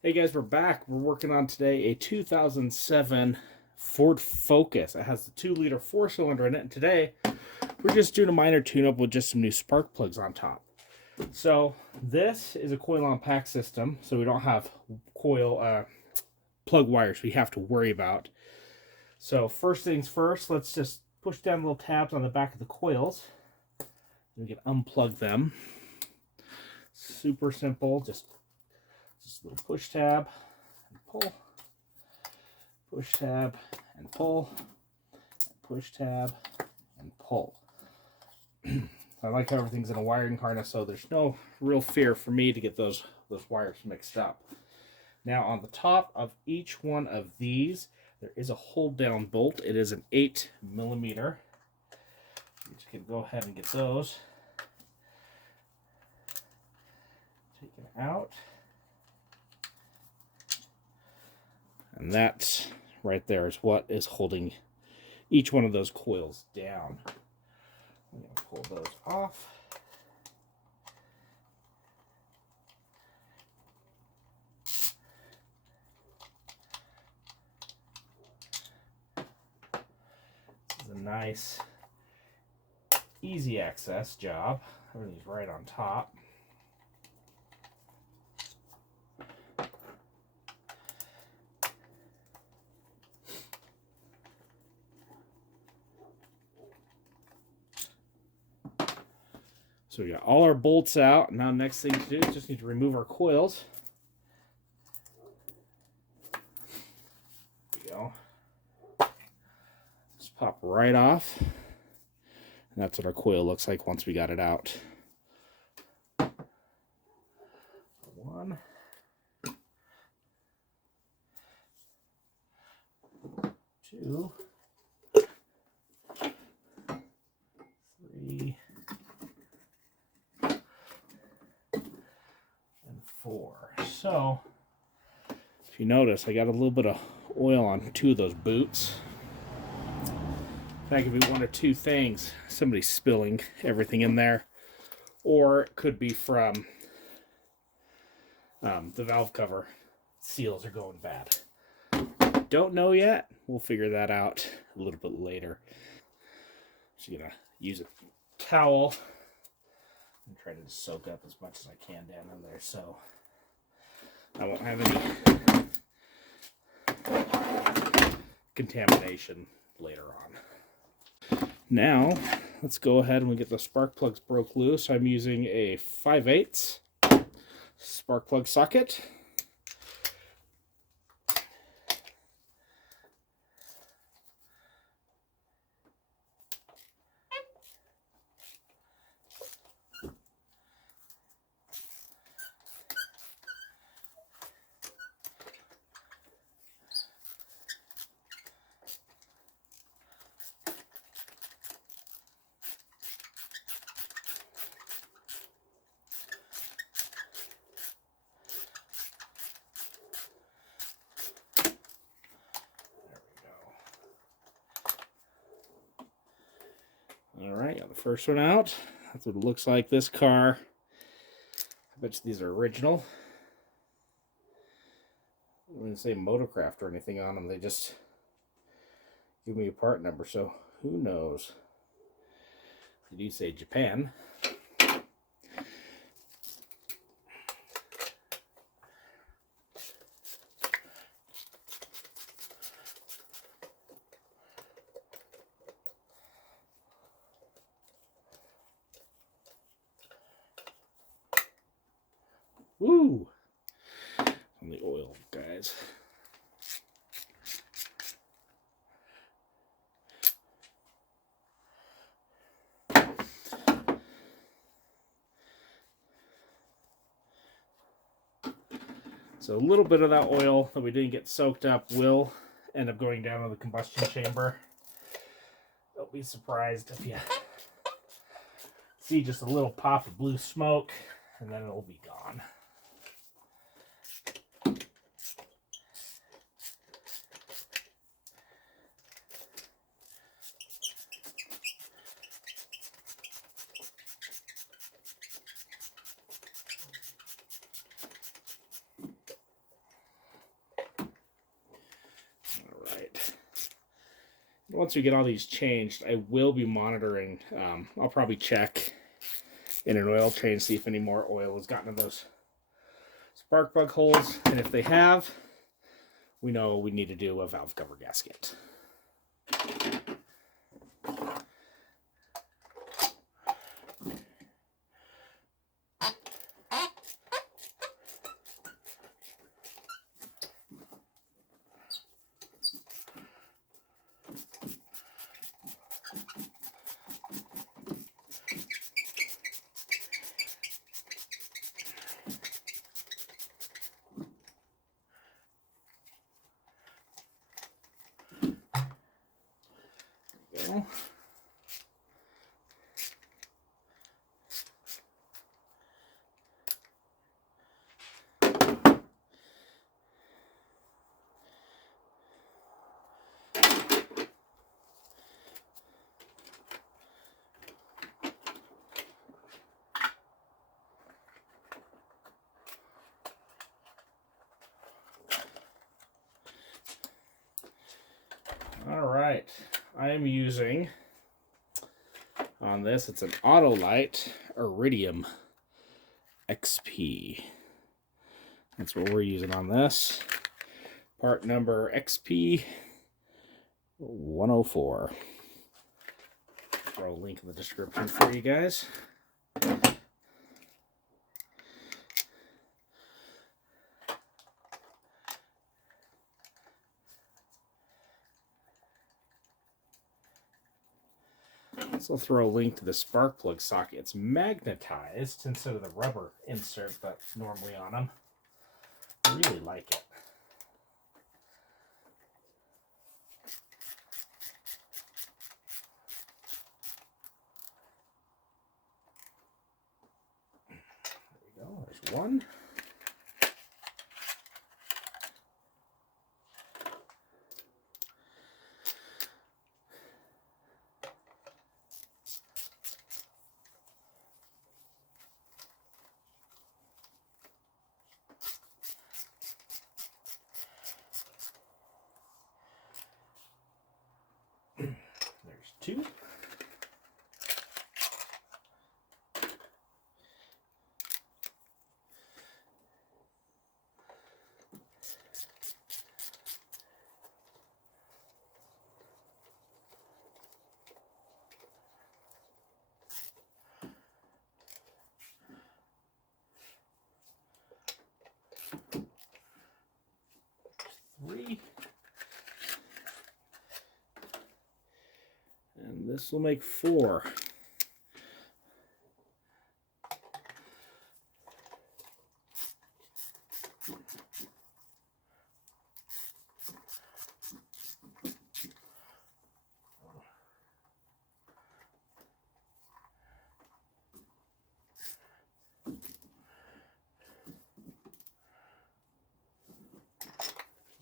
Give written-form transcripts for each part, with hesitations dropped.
Hey guys, we're back. We're working on today a 2007 Ford Focus. It has the 2-liter 4-cylinder in it, and today we're just doing a minor tune-up with just some new spark plugs on top. So this is a coil-on pack system, so we don't have coil plug wires we have to worry about. So first things first, let's just push down the little tabs on the back of the coils. We can unplug them. Super simple, just a little push tab and pull, push tab and pull, push tab and pull. I like how everything's in a wiring harness, so there's no real fear for me to get those wires mixed up. Now on the top of each one of these, there is a hold down bolt. It is an 8mm. You just can go ahead and get those taken out. And that right there is what is holding each one of those coils down. I'm going to pull those off. This is a nice, easy access job. Everything's right on top. So we got all our bolts out. Now next thing to do is just need to remove our coils. There we go. Just pop right off. And that's what our coil looks like once we got it out. 1, 2, 3, and 4. So, if you notice, I got a little bit of oil on 2 of those boots. That could be one or two things. Somebody's spilling everything in there. Or it could be from the valve cover. Seals are going bad. Don't know yet. We'll figure that out a little bit later. Just gonna use a towel and try to soak up as much as I can down in there so I won't have any contamination later on. Now let's go ahead and we get the spark plugs broke loose. I'm using a 5/8 spark plug socket. Alright, got the first one out. That's what it looks like. This car, I bet you these are original. I didn't say Motorcraft or anything on them. They just give me a part number, so who knows. They do say Japan. Woo! On the oil, guys. So a little bit of that oil that we didn't get soaked up will end up going down to the combustion chamber. Don't be surprised if you see just a little pop of blue smoke, and then it'll be gone. once we get all these changed, I will be monitoring. I'll probably check in an oil change, see if any more oil has gotten in those spark plug holes. And if they have, we know we need to do a valve cover gasket. Go. All right, I am using on this, it's an Autolite Iridium XP. That's what we're using on this. Part number XP 104. Throw a link in the description for you guys. So I'll throw a link to the spark plug socket. It's magnetized instead of the rubber insert that's normally on them. I really like it. There we go. There's one. There's two. Three. And this will make four.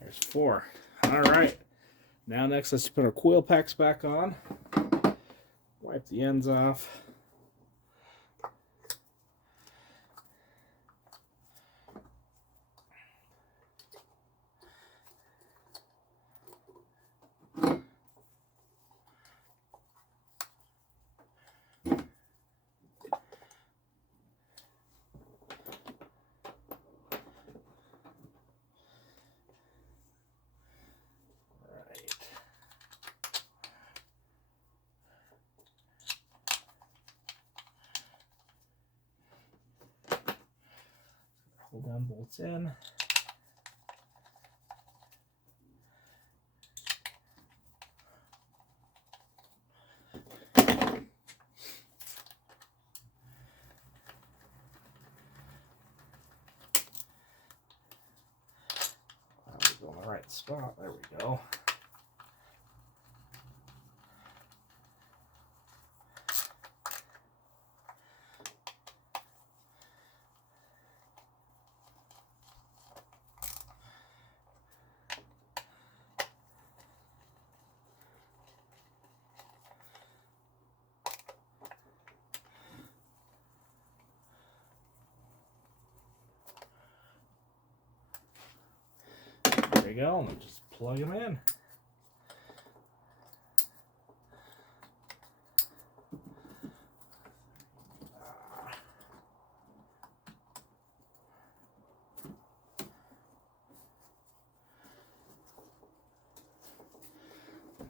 There's four. All right. Now next, let's put our coil packs back on. Wipe the ends off. Hold down bolts in. Go in the right spot. There we go. There you go. Just plug them in.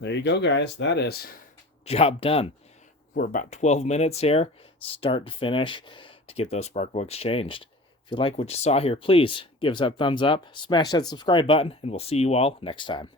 there you go, guys. That is job done. We're about 12 minutes here, start to finish, to get those spark plugs changed. If you like what you saw here, please give us that thumbs up, smash that subscribe button, and we'll see you all next time.